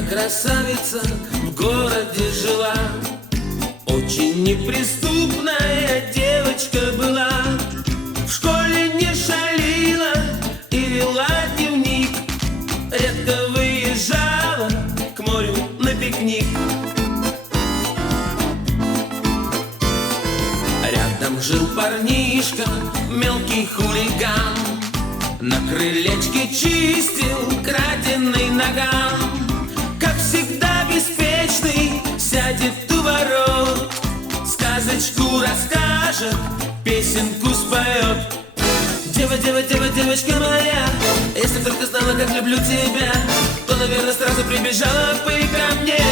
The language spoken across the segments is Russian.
Первая красавица в городе жила, очень неприступная девочка была. В школе не шалила и вела дневник, редко выезжала к морю на пикник. Рядом жил парнишка, мелкий хулиган, на крылечке чистил краденый наган. Как всегда беспечный, сядет у ворот, сказочку расскажет, песенку споет. Дева, дева, дева, девочка моя, если б только знала, как люблю тебя, то, наверное, сразу прибежала бы ко мне.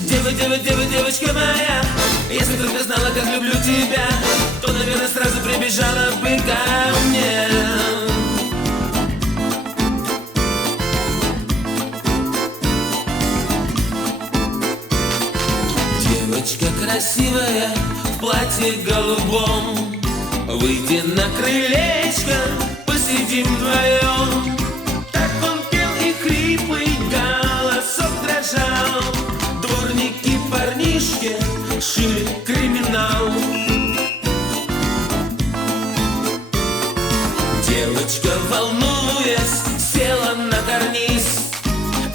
Дева, дева, дева, девочка моя, если б только знала, как люблю тебя, то, наверное, сразу прибежала бы ко мне. Девочка красивая в платье голубом, выйди на крылечко, посидим вдвоем. Так он пел и хриплый голосок дрожал, дворники парнишки шили криминал. Девочка, волнуясь, села на карниз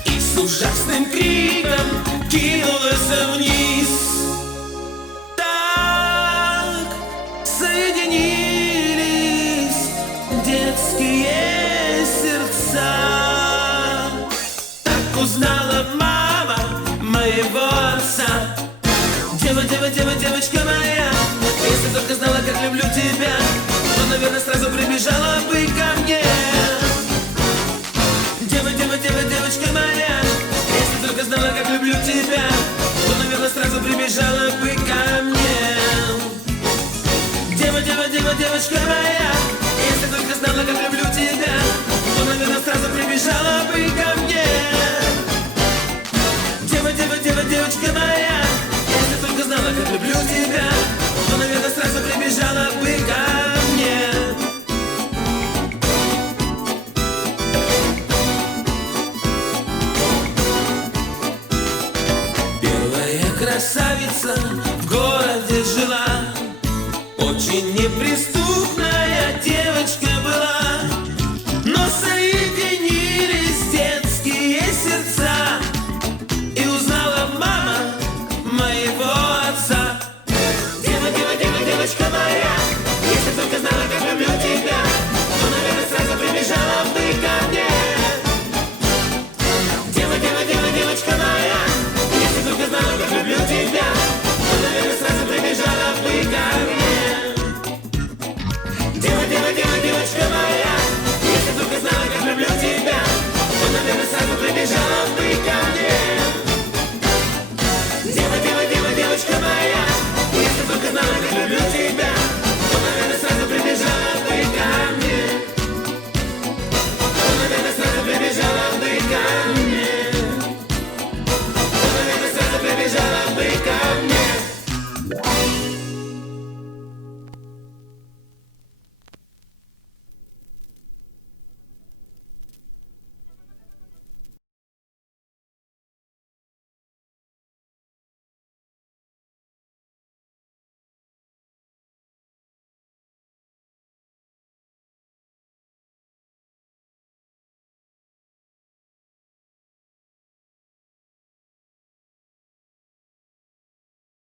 и с ужасным криком кинулась вниз. Так соединились детские сердца, так узнала мама моего отца. Дева, дева, дева, девочка моя, если только знала, как люблю тебя, то, наверное, сразу прибежала бы ко мне. Дева, дева, дева, девочка моя, если только знала, как люблю тебя, то, наверное, сразу прибежала бы ко мне. Дева, дева, дева, девочка моя, если только знала, как люблю тебя, то, наверное, сразу прибежала бы ко мне. Дева, дева, дева, девочка моя, если только знала, как люблю тебя, то, наверное, сразу прибежала бы ко мне. Первая красавица